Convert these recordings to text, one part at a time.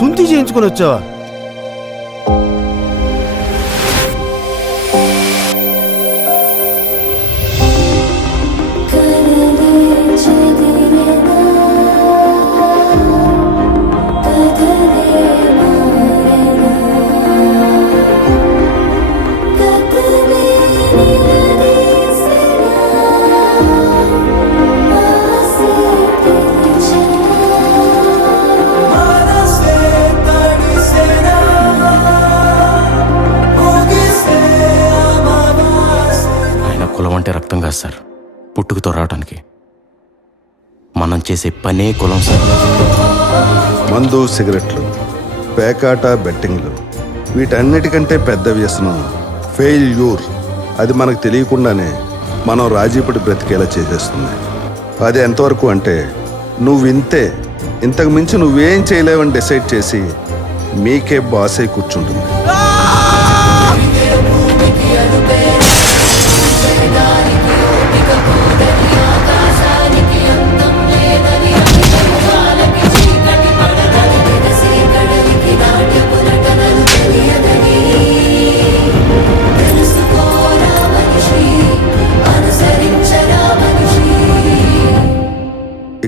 సుంతి చేయించుకొని వచ్చావా? కులం అంటే రక్తం కాదు సార్, పుట్టుకతో రావడానికి. మనం చేసే పనే కులం సార్. మందు, సిగరెట్లు, పేకాట, బెట్టింగ్లు, వీటన్నిటికంటే పెద్ద వ్యసనం ఫెయిల్యూర్. అది మనకు తెలియకుండానే మనం రాజీపడి బ్రతికేలా చేసేస్తుంది. అది ఎంతవరకు అంటే నువ్వు ఇంతే, ఇంతకు మించి నువ్వేం చేయలేవని డిసైడ్ చేసి మీకే బాస్ అయి కూర్చుంటుంది.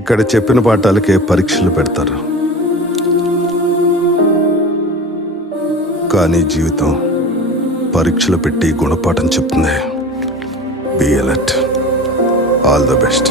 ఇక్కడ చెప్పిన పాఠాలకే పరీక్షలు పెడతారు, కానీ జీవితం పరీక్షలు పెట్టి గుణపాఠం చెప్తుంది. Be alert. All the best.